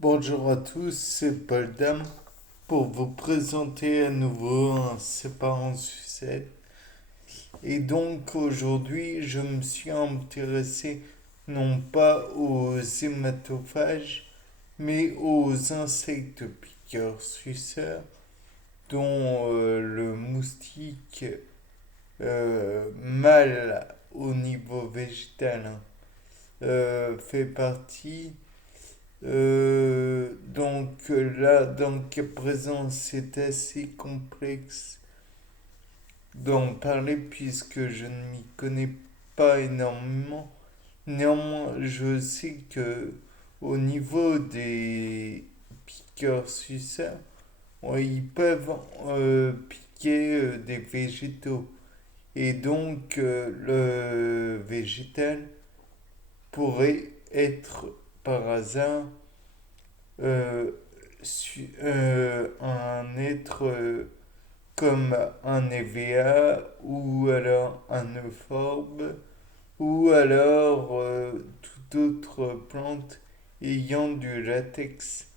Bonjour à tous, c'est Paul Dam pour vous présenter à nouveau un C'est pas un sucette. Et donc aujourd'hui, je me suis intéressé non pas aux hématophages, mais aux insectes piqueurs suceurs, dont le moustique mâle au niveau végétal fait partie. Là, dans le cas présent, c'est assez complexe d'en parler puisque je ne m'y connais pas énormément. Néanmoins, je sais que au niveau des piqueurs suceurs, ils peuvent piquer des végétaux. Et donc, le végétal pourrait être par hasard euh, un être comme un EVA ou alors un euphorbe ou alors toute autre plante ayant du latex.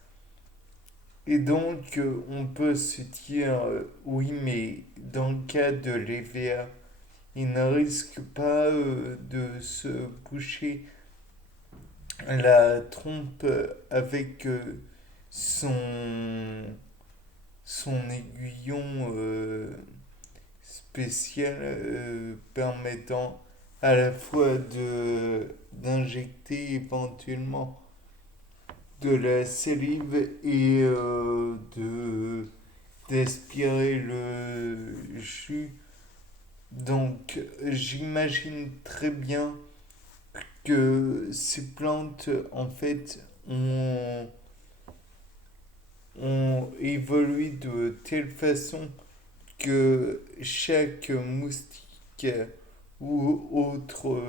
Et donc on peut se dire oui mais dans le cas de l'EVA il ne risque pas de se boucher la trompe avec son, son aiguillon spécial permettant à la fois de d'injecter éventuellement de la salive et de d'aspirer le jus. Donc j'imagine très bien que ces plantes en fait ont évolué de telle façon que chaque moustique ou autre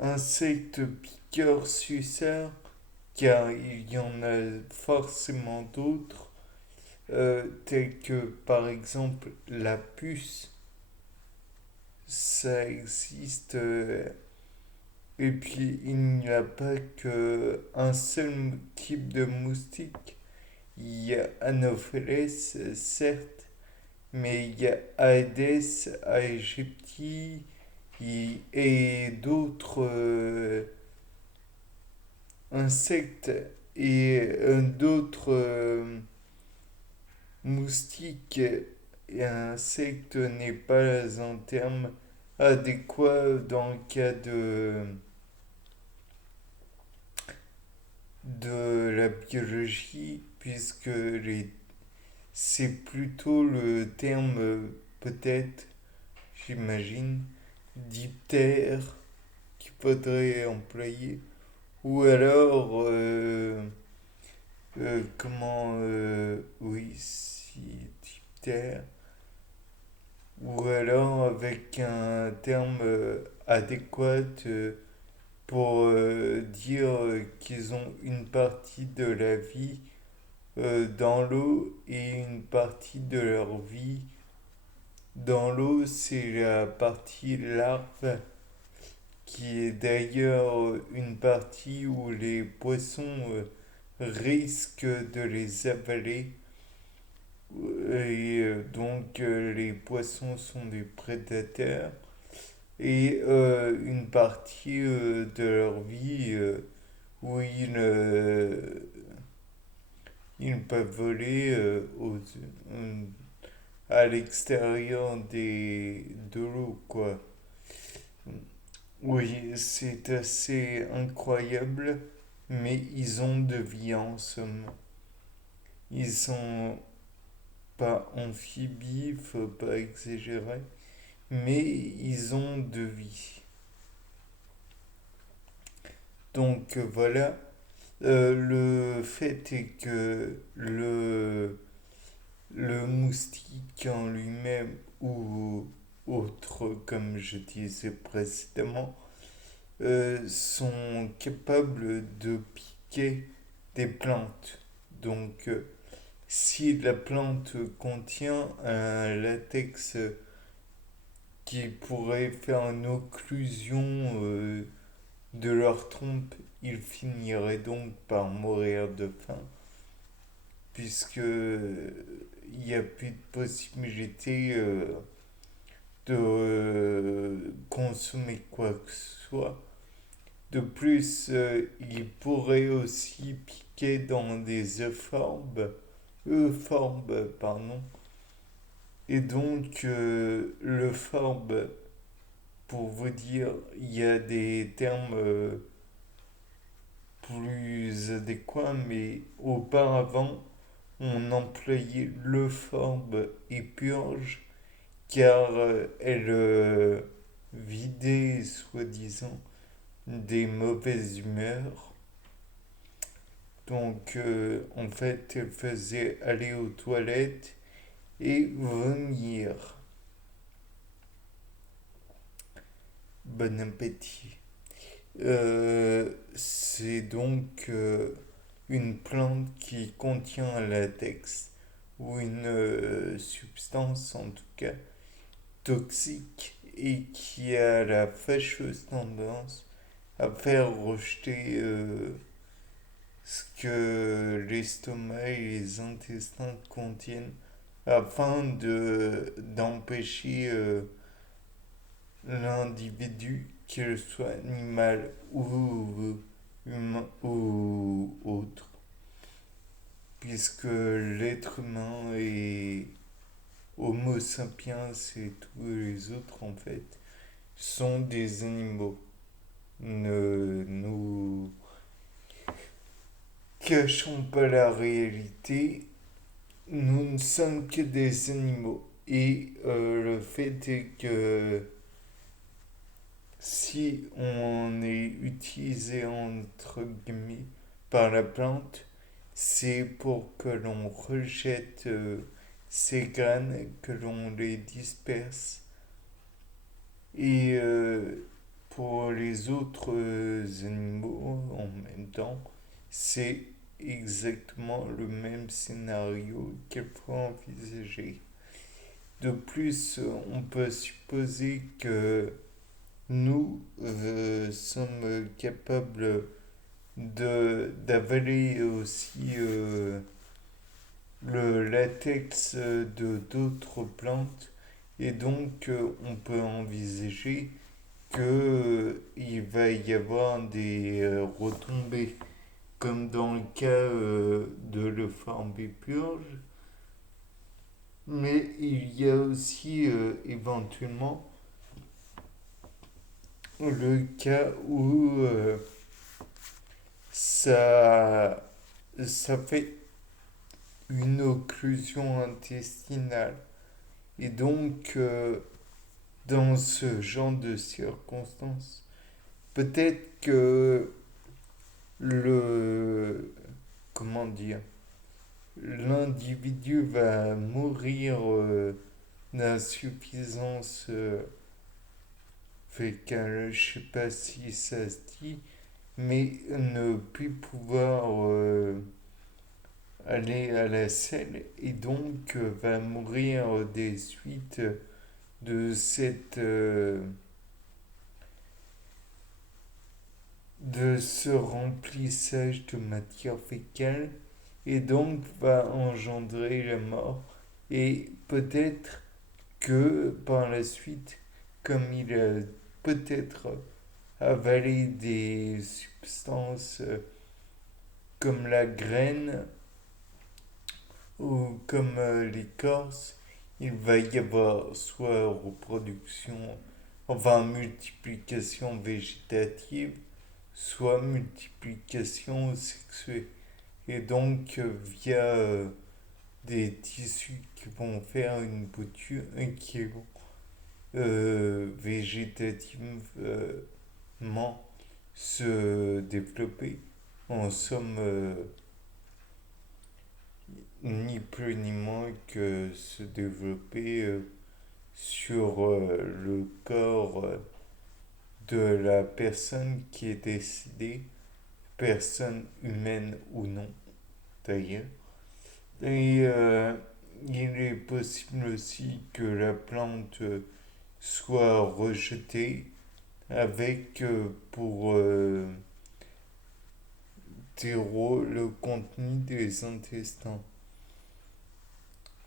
insecte piqueur suceur, car il y en a forcément d'autres, tels que par exemple la puce, ça existe, et puis il n'y a pas que un seul type de moustique. Il y a Anopheles, certes, mais il y a Aedes aegypti et d'autres insectes et d'autres moustiques et insectes n'est pas un terme adéquat dans le cas de la biologie, puisque c'est plutôt le terme, peut-être, j'imagine, diptère qu'il faudrait employer. Ou alors, oui, si, diptère. Ou alors avec un terme adéquat pour dire qu'ils ont une partie de la vie dans l'eau et une partie de leur vie dans l'eau, c'est la partie larve qui est d'ailleurs une partie où les poissons risquent de les avaler. Et donc les poissons sont des prédateurs. Et une partie de leur vie où ils peuvent voler à l'extérieur de l'eau, quoi. Oui, c'est assez incroyable, mais ils ont de vie en somme. Ils sont pas amphibies, faut pas exagérer, mais ils ont de vie. Donc voilà, le fait est que le moustique en lui-même ou autre, comme je disais précédemment, sont capables de piquer des plantes. Donc, si la plante contient un latex qui pourrait faire une occlusion de leur trompe, il finirait donc par mourir de faim, puisque il n'y a plus de possibilité de consommer quoi que ce soit. De plus, il pourrait aussi piquer dans des euphorbes, pardon. Et donc, l'euphorbes, pour vous dire, il y a des termes plus adéquats, mais auparavant, on employait l'euphorbe et purge car elle vidait, soi-disant, des mauvaises humeurs. Donc, en fait, elle faisait aller aux toilettes et vomir. Bon appétit. C'est donc une plante qui contient un latex ou une substance en tout cas toxique et qui a la fâcheuse tendance à faire rejeter ce que l'estomac et les intestins contiennent afin d'empêcher l'individu, qu'il soit animal ou humain ou autre, puisque l'être humain et Homo sapiens et tous les autres en fait sont des animaux. Ne nous cachons pas la réalité, nous ne sommes que des animaux. Et le fait est que si on est utilisé entre guillemets par la plante, c'est pour que l'on rejette ces graines, que l'on les disperse. Et pour les autres animaux, en même temps, c'est exactement le même scénario qu'il faut envisager. De plus, on peut supposer que nous sommes capables d'avaler aussi le latex de d'autres plantes et donc on peut envisager que il va y avoir des retombées comme dans le cas de l'euphorbipurge, mais il y a aussi éventuellement le cas où ça, ça fait une occlusion intestinale. Et donc, dans ce genre de circonstances, peut-être que le, comment dire, l'individu va mourir d'insuffisance fécale, je sais pas si ça se dit, mais ne plus pouvoir aller à la selle et donc va mourir des suites de de ce remplissage de matière fécale et donc va engendrer la mort et peut-être que par la suite comme il a peut-être avalé des substances comme la graine ou comme l'écorce, il va y avoir soit reproduction, enfin multiplication végétative, soit multiplication sexuée. Et donc, via des tissus qui vont faire une bouture, qui vont végétativement se développer, en somme, ni plus ni moins que se développer sur le corps de la personne qui est décédée, personne humaine ou non d'ailleurs. Et il est possible aussi que la plante soit rejetée avec pour 0 le contenu des intestins.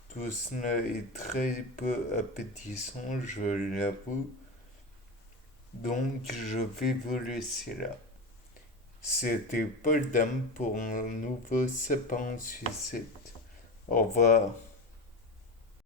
Tout cela est très peu appétissant, je l'avoue. Donc je vais vous laisser là. C'était Paul Dame pour un nouveau sapin en sucette. Au revoir.